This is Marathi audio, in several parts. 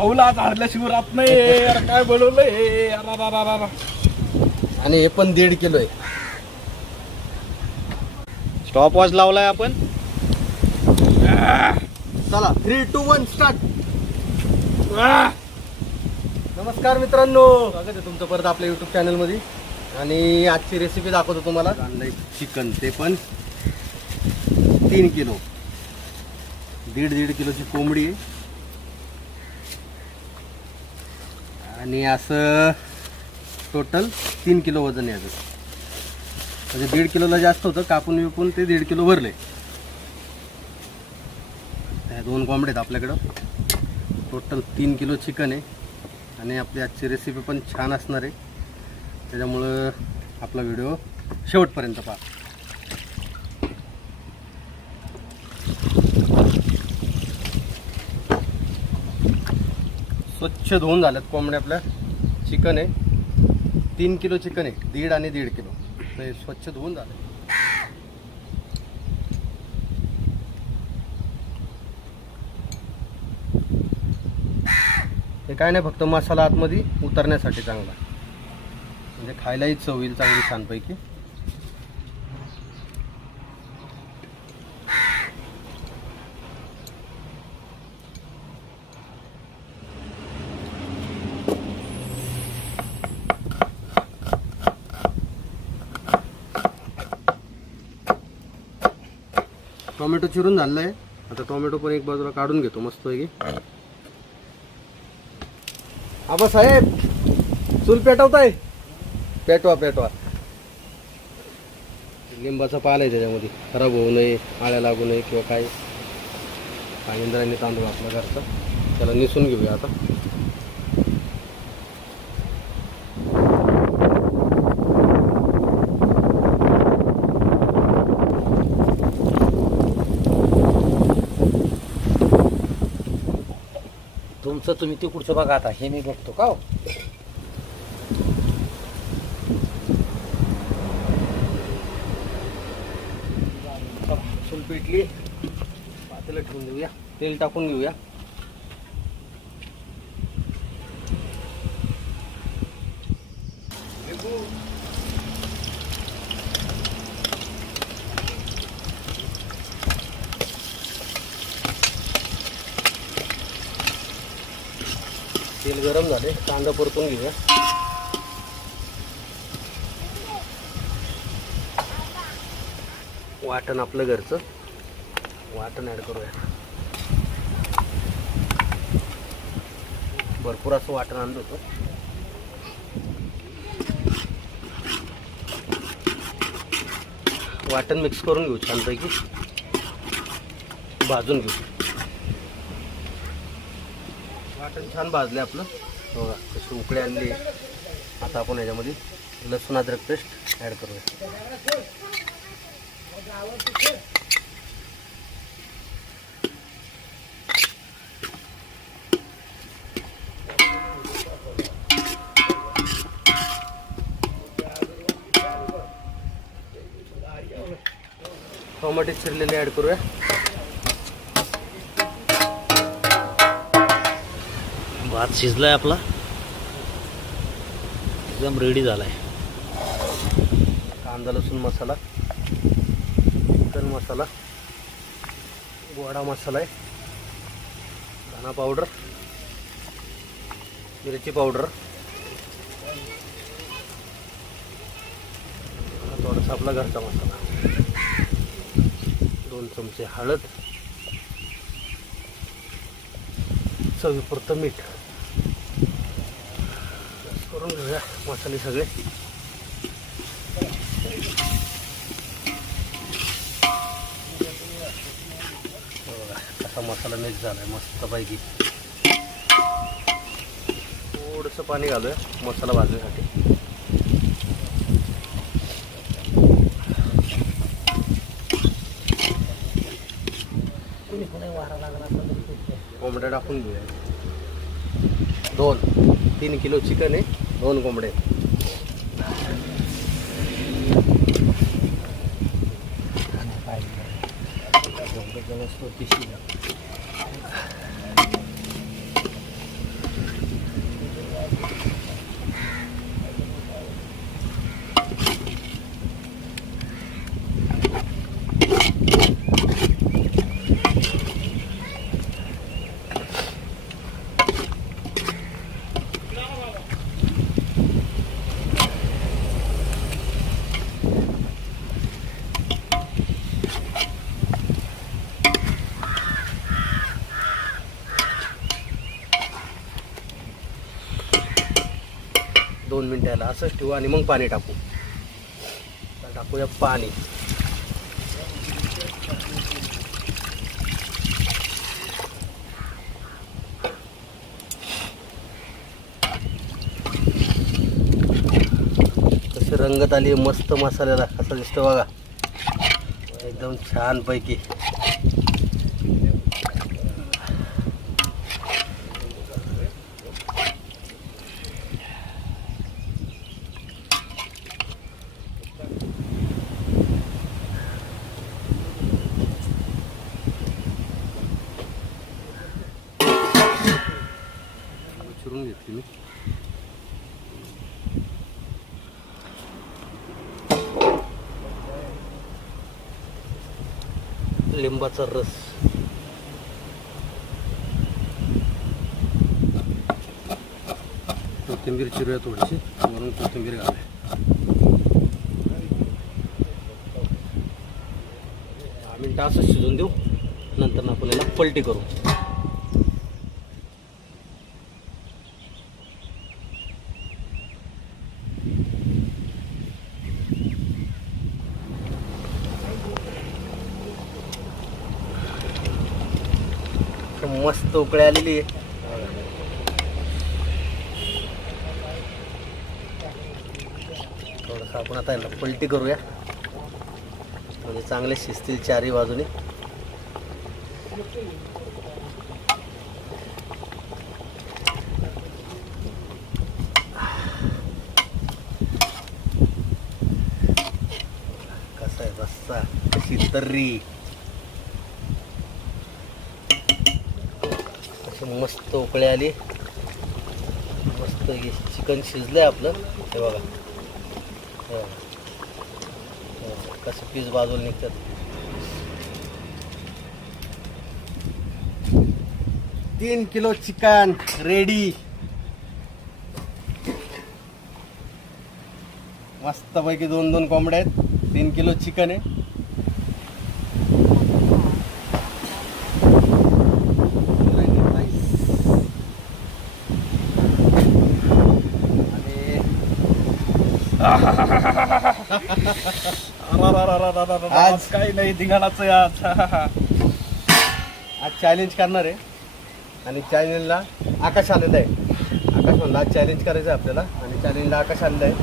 भाऊला झाडल्याशिवाय राहत नाही यार, काय बोलवलंय आणि हे पण 1.5 किलो आहे. स्टॉप वॉच लावलाय आपण. चला 3, 2, 1 स्टार्ट. नमस्कार मित्रांनो, स्वागत आहे तुमचं परत आपल्या यूट्यूब चॅनलमध्ये. आणि आजची रेसिपी दाखवतो तुम्हाला. आणलंय चिकन, ते पण 3 किलो. 1.5 किलोची कोंबडी आहे. आणि असं टोटल 3 किलो वजन आहे. म्हणजे 1.5 किलोला जास्त होतं, कापून विपून ते 1.5 किलो भरले. 2 कोंबडे आहेत आपल्याकडं. टोटल 3 किलो चिकन आहे. आणि आपली आजची रेसिपी पण छान असणार आहे, त्याच्यामुळं आपला व्हिडिओ शेवटपर्यंत पहा. स्वच्छ धुवून झाल्यात कोंबड्या आपल्या. चिकन आहे 3 किलो चिकन आहे, 1.5 आणि 1.5 किलो. ते स्वच्छ धुवून झालं. हे काय नाही, फक्त मसाला आतमध्ये उतरण्यासाठी चांगला, म्हणजे खायलाही चव येईल चांगली छानपैकी. टोमॅटो चिरून झालेला आहे. आता टोमॅटो पण एक बाजूला काढून घेतो मस्त पैकी. आबा साहेब, चूल पेटवताय? पेटवा पेटवा. लिंबाचा पाला आहे त्याच्यामध्ये, खराब होऊ नये, आळ्या लागू नये किंवा काय. इंद्रायणी तांदूळ आपल्या घरचा, त्याला निसून घेऊया आता. तुमचं तुम्ही ते कुठचं बघा, आता हे मी बघतो का. चूल पेटली, पातेलं ठेवून देऊया, तेल टाकून घेऊया. तेल गरम झाले, कांदा परतून घेऊया. वाटण आपलं घरचं वाटण ॲड करूया. भरपूर असं वाटण आणलं होतं. वाटण मिक्स करून घेऊ छानपैकी, भाजून घेऊ. वाटण छान भाजले आपलं, बघा कशी उकळी आणली. आता आपण याच्यामध्ये लसूण अद्रक पेस्ट ॲड करूया. टोमॅटो चिरलेले ॲड करूया. भात शिजलाय आपला, एकदम रेडी झालाय. कांदा लसूण मसाला, चिकन मसाला, गोडा मसाला आहे, धना पावडर, मिरची पावडर, थोडासा आपला घरचा मसाला, 2 चमचे हळद, चवीपुरतं मीठ. करून घेऊया मसाले सगळे. असा मसाला मिक्स झालाय मस्त पैकी. थोडंसं पाणी घालूया मसाला भाजण्यासाठी. कोंबड्या टाकून घेऊया. 3 किलो चिकन आहे, 2 कोंबडे. 2 मिनिटाला असंच ठेवू आणि मग पाणी टाकू. आता टाकूया पाणी. कसं रंगत आली मस्त मसाल्याला, कसं दिसतं बघा एकदम छान पैकी. चिरून घेतली मी. लिंबाचा रस. कोथिंबीर चिरूया थोडीशी, वरून कोथिंबीर घालूया. 10 मिनिटं असं शिजून देऊ, नंतर आपण याला पलटी करू. मस्त उकळी आलेली आहे. थोडंसं आपण आता याला पलटी करूया, म्हणजे चांगले शिजतील चारही बाजूने. कसा आहे बस्सा, कशी तर्री. मस्त उकळी आली, मस्त चिकन शिजलंय आपलं. हे बघा कसं पीस बाजूला निघतात. तीन किलो चिकन रेडी. मस्त पैकी 2-2 कोंबड्या आहेत. 3 किलो चिकन आहे. आज काही नाही धिंगाणाचं आज. आज चॅलेंज करणार आहे आणि चॅलेंजला आकाश आलेला आहे. आकाश म्हणला आज चॅलेंज करायचं आहे आपल्याला, आणि चॅलेंजला आकाश आलेला आहे.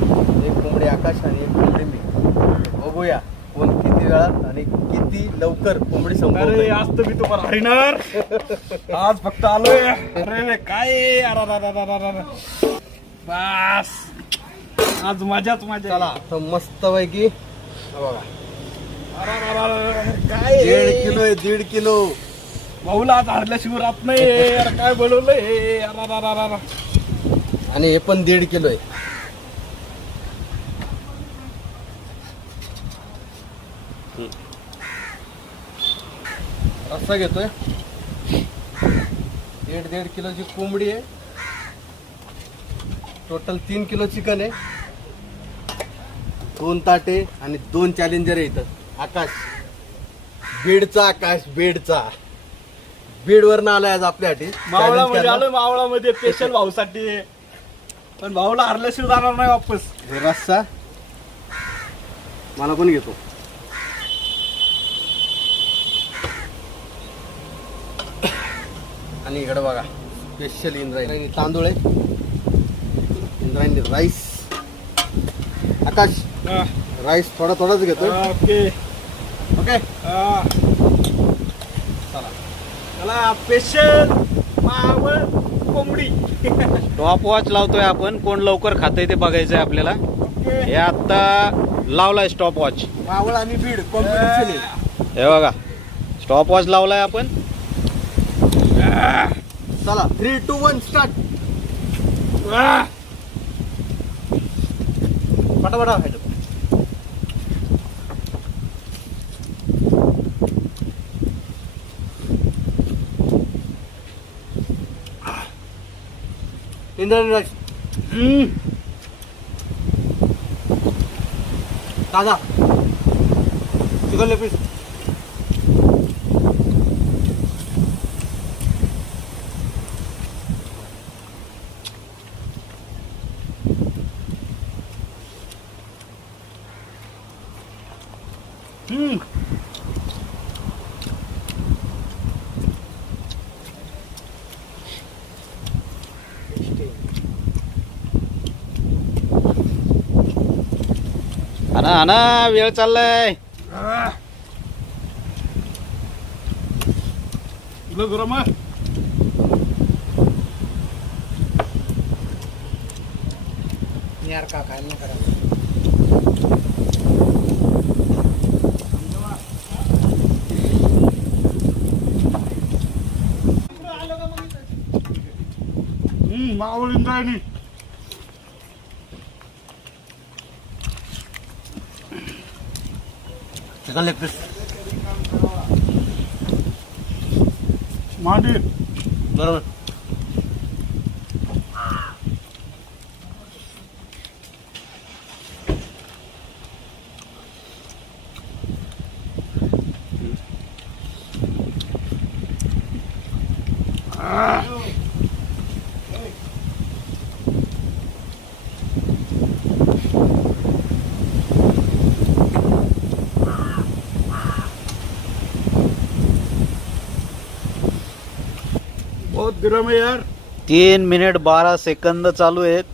एक कोंबडी आकाश आणि एक कोंबडी मी. बघूया कोण किती वेळात आणि किती लवकर कोंबडी अरे संपवतोय. आज तर मी तुम्हाला हरिणार. आज फक्त आलोय. अरे काय बस आज मजाच मजा. चला तर मस्त पैकी बघा काय 1.5 किलो आहे. 1.5 किलो. भाऊला आज हरल्याशिवाय राहत नाही. अरे काय बोलवलंय. आणि हे पण 1.5 किलो आहे. रस्सा घेतोय. 1.5 किलोची कोंबडी आहे. टोटल 3 किलो चिकन आहे. 2 ताटे आणि 2 चॅलेंजर आहे इथं. आकाश बीडचा, आकाश बीडचा. बीडवरनं आलाय आज आपल्यासाठी. मावळामध्ये आलोय. मावळामध्ये स्पेशल भाऊसाठी. पण भाऊला हरल्याशिवाय जाणार नाही वापस. हे रस्सा मला पण घेतो. आणि इकडे बघा स्पेशल इंद्रायणी तांदूळ आहे. इंद्रायणी राईस. आकाश राईस थोडा थोडाच घेतो. ओके ओके चला स्पेशल मावळ कोंबडी. टॉप वॉच लावतोय आपण, कोण लवकर खातंय ते बघायचंय आपल्याला. ओके हे आता लावलाय स्टॉप वॉच. मावळ आणि बीड कॉम्पिटिशन आहे. हे बघा स्टॉप वॉच लावलाय आपण. चला 3, 2, 1 स्टार्ट. फटाफटा खायचं. इंद्रायणी राईस ताजा चिकन लेग पीस. आणा आणा, वेळ चाललाय. गरम आहे. यार का खायला नाही करा. Maval Indrayani. Chicken leg piece मांडी. बरोबर. बहुत गरम आहे यार. 3 मिनिट 12 सेकंद चालू आहेत.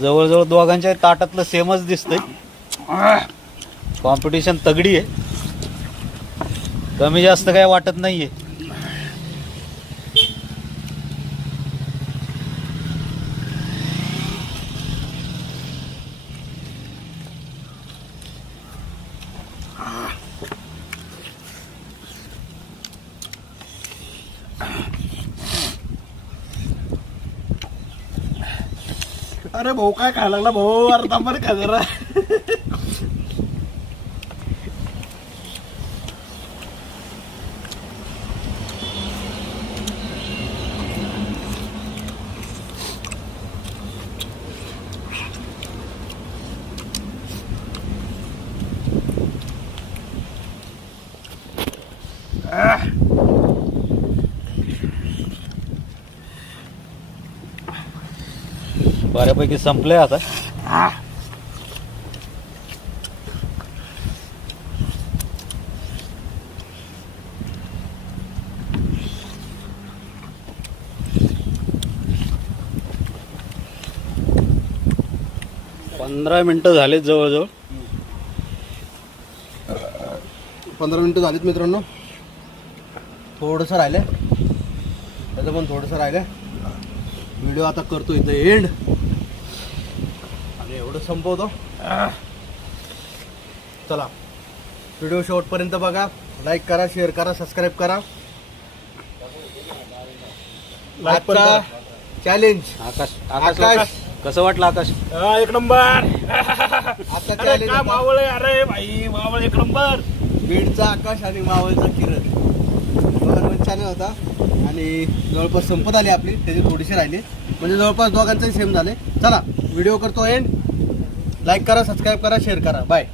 जवळजवळ दोघांच्या ताटातलं सेमच दिसतंय. कॉम्पिटिशन तगडी आहे. कमी जास्त काय वाटत नाहीये. अरे भाऊ काय खायला लागला भाऊ. अरे थांबा रे, खा जरा. बऱ्यापैकी संपलंय आता. पंधरा मिनिटं झालेत जवळजवळ. 15 मिनिटं झालीत मित्रांनो. थोडंसं राहिलंय, त्याचं पण थोडंसं राहिलंय. व्हिडिओ आता करतो इथं एंड आणि एवढं संपवतो. चला, व्हिडिओ शेवटपर्यंत बघा. लाईक करा, शेअर करा, सबस्क्राईब करा. लाईक पण आजचा चॅलेंज आकाश आकाश कसं वाटलं आकाश? एक नंबर. आजचा अरे चॅलेंज काय मावळ आहे. अरे भाई मावळ एक नंबर. बीडचा आकाश आणि मावळचा किरण चॅनल होता आणि जवळपास संपत आली आपली. त्याची थोडीशी राहिली, म्हणजे जवळपास दोघांचाही सेम झाले. चला, व्हिडिओ करतो एंड. लाईक करा, सबस्क्राईब करा, शेअर करा. बाय.